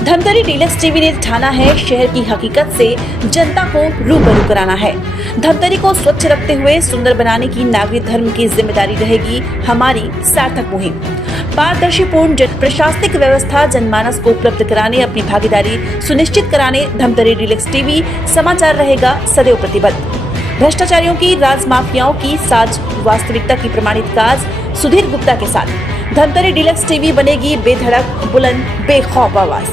Dhamtari deluxe TV ने ठाना है शहर की हकीकत से जनता को रूबरू कराना है। धमतरी को स्वच्छ रखते हुए सुंदर बनाने की नागरिक धर्म की जिम्मेदारी रहेगी हमारी सार्थक मुहिम। पारदर्शीपूर्ण प्रशासनिक व्यवस्था जनमानस को उपलब्ध कराने अपनी भागीदारी सुनिश्चित कराने धमतरी डीलक्स टीवी समाचार रहेगा सदैव प्रतिबद्ध। भ्रष्टाचारियों की, राज माफियाओं की साज वास्तविकता की प्रमाणित काज सुधीर गुप्ता के साथ धमतरी डीलक्स टीवी बनेगी बेधड़क, बुलंद, बेखौफ आवाज।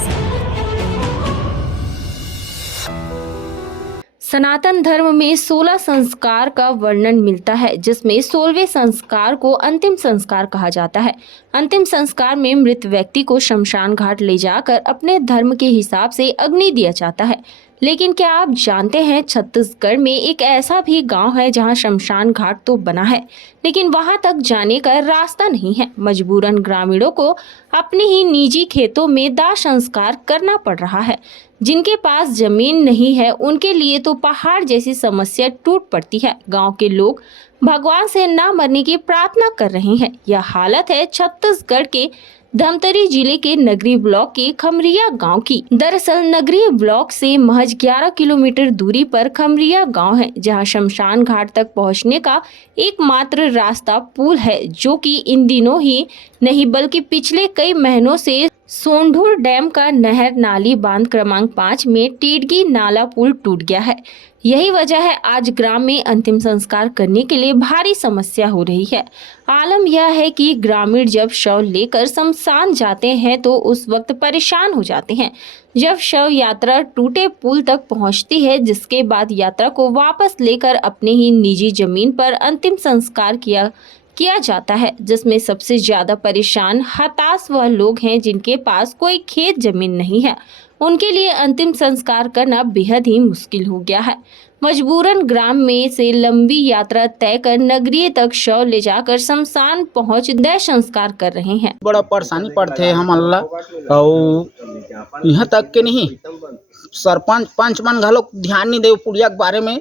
सनातन धर्म में 16 संस्कार का वर्णन मिलता है, जिसमें 16वें संस्कार को अंतिम संस्कार कहा जाता है। अंतिम संस्कार में मृत व्यक्ति को शमशान घाट ले जाकर अपने धर्म के हिसाब से अग्नि दिया जाता है। लेकिन क्या आप जानते हैं, छत्तीसगढ़ में एक ऐसा भी गांव है जहां शमशान घाट तो बना है, लेकिन वहां तक जाने का रास्ता नहीं है। मजबूरन ग्रामीणों को अपने ही निजी खेतों में दाह संस्कार करना पड़ रहा है। जिनके पास जमीन नहीं है, उनके लिए तो पहाड़ जैसी समस्या टूट पड़ती है। गांव के लोग भगवान से ना मरने की प्रार्थना कर रहे हैं। यह हालत है छत्तीसगढ़ के धमतरी जिले के नगरी ब्लॉक के खमरिया गांव की। दरअसल नगरी ब्लॉक से महज 11 किलोमीटर दूरी पर खमरिया गांव है, जहां शमशान घाट तक पहुंचने का एकमात्र रास्ता पुल है, जो कि इन दिनों ही नहीं बल्कि पिछले कई महीनों से सोंढूर डैम का नहर नाली बांध क्रमांक 5 में टीडगी नाला पुल टूट गया है। यही वजह है आज ग्राम में अंतिम संस्कार करने के लिए भारी समस्या हो रही है। आलम यह है कि ग्रामीण जब शव लेकर शमशान जाते हैं तो उस वक्त परेशान हो जाते हैं। जब शव यात्रा टूटे पुल तक पहुंचती है, जिसके बाद यात्रा को वापस लेकर अपने ही निजी जमीन पर अंतिम संस्कार किया जाता है, जिसमें सबसे ज्यादा परेशान हताश वह लोग हैं जिनके पास कोई खेत जमीन नहीं है। उनके लिए अंतिम संस्कार करना बेहद ही मुश्किल हो गया है। मजबूरन ग्राम में से लंबी यात्रा तय कर नगरीय तक शव ले जाकर शमशान पहुंच दाह संस्कार कर रहे हैं। बड़ा परेशानी पड़ते है हम अल्लाह और यहाँ तक के नहीं सरपंच पंच मन घलो ध्यान नहीं दे पुलिया के बारे में।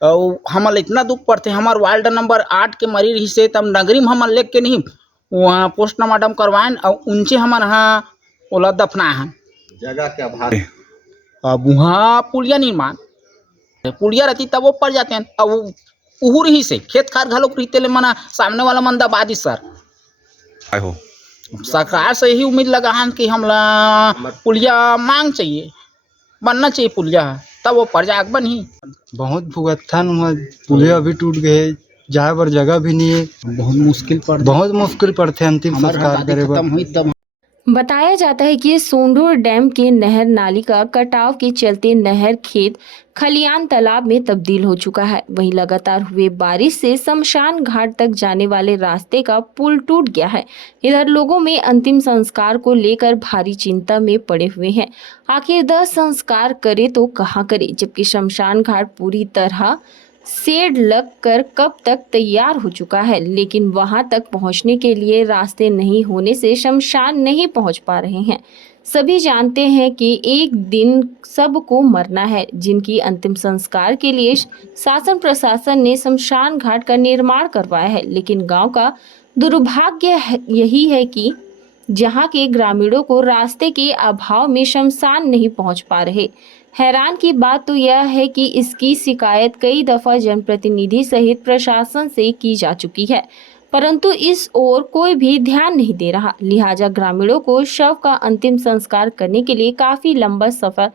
और हमल इतना दुख पड़ते हमार वार्ड नंबर 8 के मरी रही से तब नगरी में हमन लेके के नहीं वहाँ पोस्टमार्टम करवाएं और उनसे हमारे यहाँ ओला दफना है जगह के अभाव। अब वहाँ पुलिया निर्माण पुलिया रहती तब वो पड़ जाते हैं। अब उहू रही से खेत खार घलो रहते ले मना सामने वाला मन दबादी सर हो सरकार से यही उम्मीद लगा है कि हमला पुलिया मांग चाहिए, बनना चाहिए पुलिया, तब वो प्रजाक बनी। बहुत भुगतान हुआ, पुलिया भी टूट गए, जाए बर जगह भी नहीं है, बहुत मुश्किल पड़ते अंतिम संस्कार करे बर। बताया जाता है कि सोंढूर डैम के नहर नाली का कटाव के चलते नहर खेत खलियान तालाब में तब्दील हो चुका है। वहीं लगातार हुए बारिश से शमशान घाट तक जाने वाले रास्ते का पुल टूट गया है। इधर लोगों में अंतिम संस्कार को लेकर भारी चिंता में पड़े हुए हैं। आखिर दाह संस्कार करे तो कहाँ करे, जबकि शमशान घाट पूरी तरह शेड लग कर कब तक तैयार हो चुका है, लेकिन वहां तक पहुंचने के लिए रास्ते नहीं होने से शमशान नहीं पहुंच पा रहे हैं। सभी जानते हैं कि एक दिन सबको मरना है। जिनकी अंतिम संस्कार के लिए शासन प्रशासन ने शमशान घाट का निर्माण करवाया है, लेकिन गांव का दुर्भाग्य यही है कि जहां के ग्रामीणों को रास्ते के अभाव में शमशान नहीं पहुंच पा रहे। हैरान की बात तो यह है कि इसकी शिकायत कई दफा जनप्रतिनिधि सहित प्रशासन से की जा चुकी है, परंतु इस ओर कोई भी ध्यान नहीं दे रहा। लिहाजा ग्रामीणों को शव का अंतिम संस्कार करने के लिए काफी लंबा सफर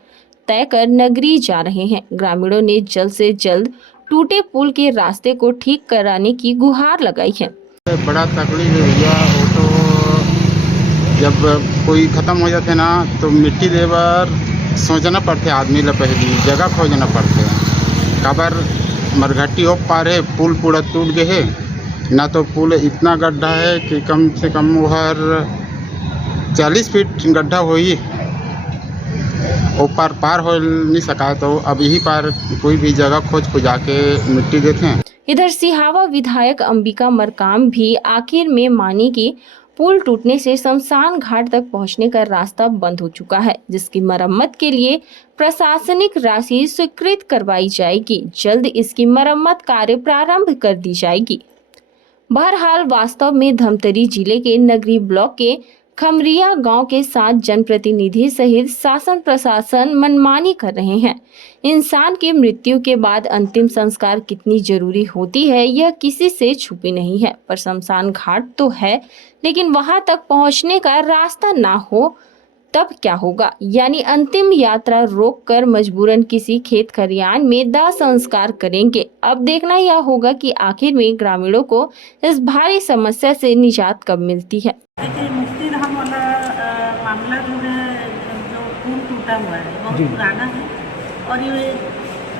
तय कर नगरी जा रहे हैं। ग्रामीणों ने जल्द से जल्द टूटे पुल के रास्ते को ठीक कराने की गुहार लगाई है। बड़ा तकलीफ है भैया, वो तो जब कोई खत्म हो जाते ना तो मिट्टी देवर सोचना पड़ते आदमी ला, पहली जगह खोजना पड़ते हैं। काबर मरघट्टी हो पा रहे, पुल पूरा टूट गए है ना, तो पुल इतना गड्ढा है कि कम से कम वो हर 40 फीट गड्ढा हो ही ऊपर पार हो नहीं सका। तो अब यही पार कोई भी जगह खोज को जाके मिट्टी देते हैं। इधर सिहावा विधायक अंबिका मरकाम भी आखिर में मानी कि पुल टूटने से शमशान घाट तक पहुंचने का रास्ता बंद हो चुका है, जिसकी मरम्मत के लिए प्रशासनिक राशि स्वीकृत करवाई जाएगी। जल्द इसकी मरम्मत कार्य प्रारंभ कर दी जाएगी। बहरहाल वास्तव में धमतरी जिले के नगरी ब्लॉक के खमरिया गांव के 7 जनप्रतिनिधि सहित शासन प्रशासन मनमानी कर रहे हैं। इंसान की मृत्यु के बाद अंतिम संस्कार कितनी जरूरी होती है यह किसी से छुपी नहीं है, पर शमशान घाट तो है लेकिन वहां तक पहुंचने का रास्ता ना हो तब क्या होगा। यानी अंतिम यात्रा रोककर मजबूरन किसी खेत खलिहान में दाह संस्कार करेंगे। अब देखना यह होगा कि आखिर में ग्रामीणों को इस भारी समस्या से निजात कब मिलती है। देखिए, मुक्ति धाम वाला मामला जो है, जो पुल टूटा हुआ है बहुत पुराना है और ये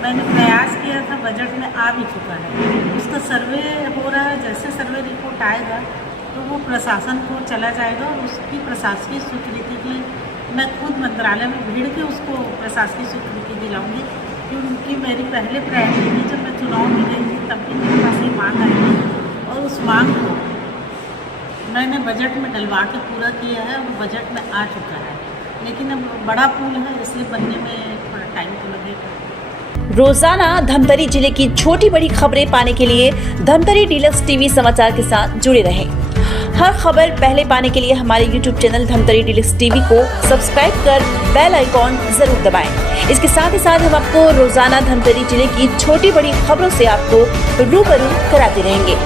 मैंने प्रयास किया था, बजट में आ भी चुका है। उसका सर्वे हो रहा है, जैसे सर्वे रिपोर्ट आएगा तो वो प्रशासन को चला जाएगा और उसकी प्रशासकीय स्वीकृति की मैं खुद मंत्रालय में भीड़ के उसको प्रशासकीय स्वीकृति दिलाऊंगी, क्योंकि मेरी पहले प्रायोरिटी थी। जब मैं चुनाव में गई थी तब भी मेरे पास ये मांग आई थी और उस मांग को मैंने बजट में डलवा के पूरा किया है और बजट में आ चुका है। लेकिन अब बड़ा पुल है इसलिए बनने में थोड़ा टाइम तो लगेगा। रोजाना धमतरी जिले की छोटी बड़ी खबरें पाने के लिए धमतरी डीलक्स टीवी समाचार के साथ जुड़े रहें। हर खबर पहले पाने के लिए हमारे YouTube channel Dhamtari deluxe TV को सब्सक्राइब कर बेल आइकॉन जरूर दबाएं। इसके साथ ही साथ हम आपको रोजाना धमतरी जिले की छोटी बड़ी खबरों से आपको रूबरू कराते रहेंगे।